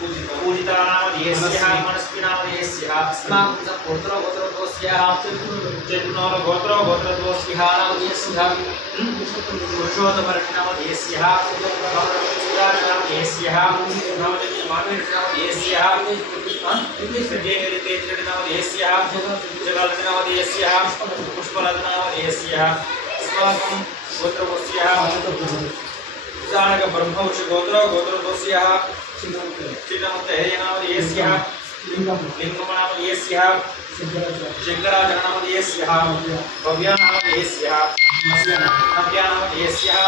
पूजितानामधेयस्यः मनस्विनामधेयस्यः अस्माकं च गोत्रोद्वस्यः चेतनो गोत्रोद्वस्यः नामधेयस्यः पुरुषोत्तमर्षिणामधेयस्यः नामधेयस्यः नामधेयस्यः नामधेयस्यः जगलनामधेयस्यः पुष्पलनामधेयस्यः अस्माकं गोत्रोद्वस्यः जानक ब्रह्मवृक्ष गोत्रोद्वस्यः चिन्नमन्तहरिनामधेयस्यः लिंगमनामधेयस्यः शंकराचार्यनामधेयस्यः भव्यानामधेयस्यः नव्यानामधेयस्यः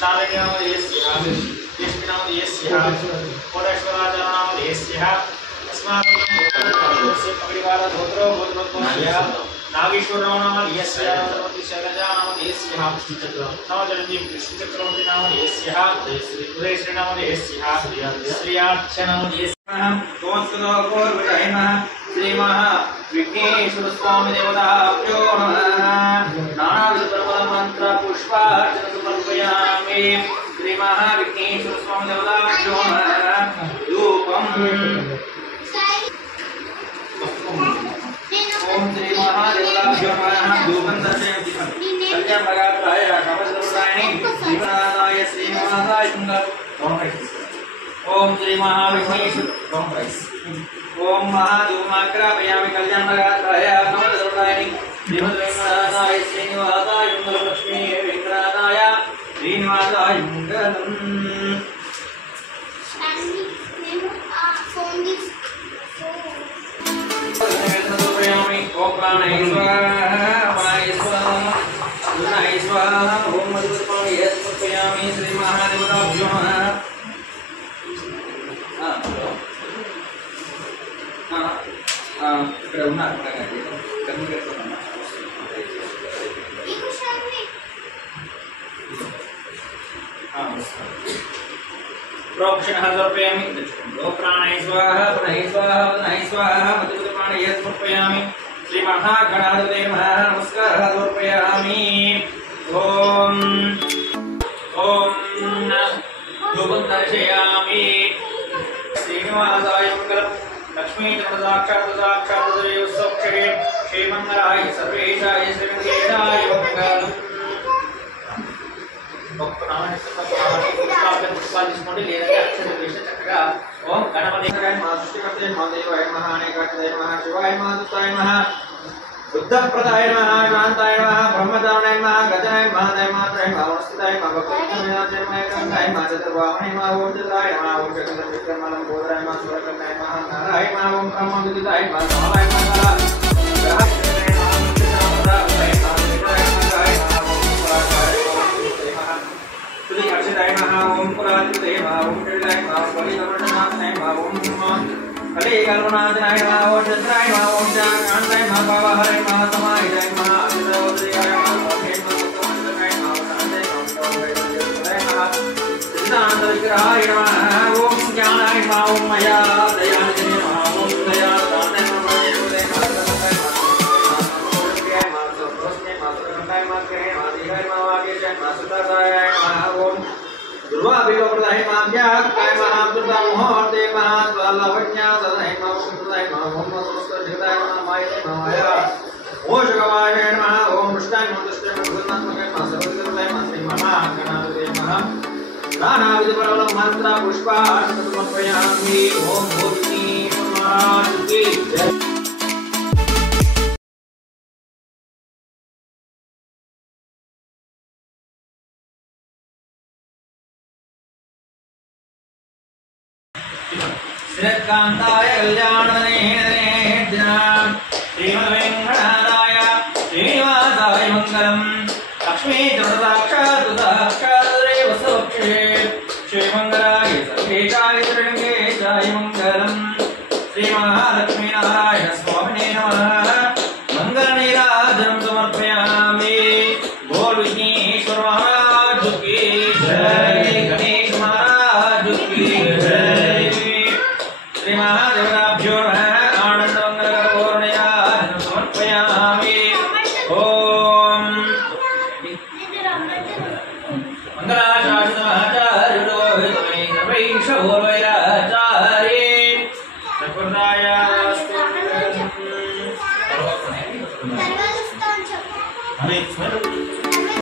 शालिनीनामधेयस्यः लक्ष्मीनामधेयस्यः कोटेश्वराचार्यनामधेयस्यः अस्माकं गोत्रोद्वस्यः नागेश्वरनामधेयस्यः शैलजानामधेयस्यः नवजननी कृष्णचक्रवर्तीनामधेयस्यः उदयश्रीनामधेयस्यः श्रीयाक्षनामधेयस्यः गोत्रोद्वस्यः श्रीमहाविघ्नेश्वरस्वामी देवताभ्यो नमः नानाविधमन्त्र पुष्पार्चनं समर्पयामि श्रीमहाविघ्नेश्वरस्वामी देवताभ्यो नमः धूपम् ओम श्री महादेवताभ्यो नमः धूपं दर्शयन्ति सत्यं भगवताय नमस्कृताय श्रीनाथाय श्रीनिवासाय ओम श्री महाविघ्नेश्वर ओम महाधूमाग्रापयामि कल्याण भगवताय नमस्कृताय श्रीनाथाय श्रीनिवासाय लक्ष्मी वेंकटनाथाय श्रीनिवासाय ओम प्राणाय स्वाहा ओम मधुपर्पणं समर्पयामि श्री महादेवताभ्यो नमः ఇక్కడ ఉన్నారు प्रोक्षणः समर्पयामि ओम प्राणाय स्वाहा प्राणाय स्वाहा प्राणाय स्वाहा मधुपर्पणं समर्पयामि श्री महागणाधिपतये नमः नमस्कारः समर्पयामि ओम ओम धूपं दर्शयामि श्रीनिवासाय मंगलम् लक्ष्मी साक्षात् सौक्षये श्रीमंगलाय सर्वेशाय श्रीमंगलाय मंगलम् ओम गणपते महादेवाय महानेकाक्षाय महाशिवाय महादुताय महा बुद्धप्रदाय नमः शांताय नमः ब्रह्मचारिणाय नमः गजाय महादेवाय महात्राय महावस्ताय महाभक्ताय महागंगाय महाचतुर्बाहुने महावोचताय महावोचकर्मविक्रमणं बोधराय महासुरकर्णाय महानाराय महाओम ब्रह्मविदिताय महासावाय अक्षराय महा ओम पुराजिते महा ओम कृताय महा बलिवर्णनाथाय महा ओम कले करुणाजनाय महा ओम चंद्राय महा ओम जागान्ताय महा पावहराय महा समाहिताय महा अक्षरवदयाय महा ओम हेमन्तोमन्तकाय महा शान्ताय महा सिद्धान्तविग्रहाय नमः ओम ज्ञानाय महा ओम मया दयानिधे महा ओम दयादानाय महा देवदे महा सर्वदाय महा सर्वस्मै महा सर्वकाय महा ग्रहे महा देहाय महा वागेशाय महा सुदासाय दुर्वाभिलोकदाय माभ्याकाय महापुरुषा मुहूर्ते महाद्वालवज्ञा सदाय महापुरुषाय महाभूमसमस्तजगदाय महामायते महामाया ओषगवाय नमः ओम कृष्णाय नमस्ते भगवन्महात्मकाय महासर्वजगदाय महाश्री महागणाधिपतये नमः नानाविधपरवलं मंत्र पुष्पार्चनं समर्पयामि ओम भूमि महाराज की जय श्रीकांताय कल्याणनेन्द्रनेन्द्रा श्रीमद्वेंकटनाथाय श्रीनिवासाय मंगलम् लक्ष्मी साक्षात् वसवक्षे श्रीमंगलाय सर्वेशाय श्रीरंगेशाय मंगलम् श्रीमहालक्ष्मी नारायण स्वामिने नमः मंगलनीराजनं समर्पयामि बोल विघ्नेश्वर महाराज की जय गणेश महाराज की जय श्री महादेवताभ्यो नमः आनन्दमङ्गलपूर्णयाजनं समर्पयामि ओम मंगलाचार्य सर्वैषवोर्वैराचार्य Smell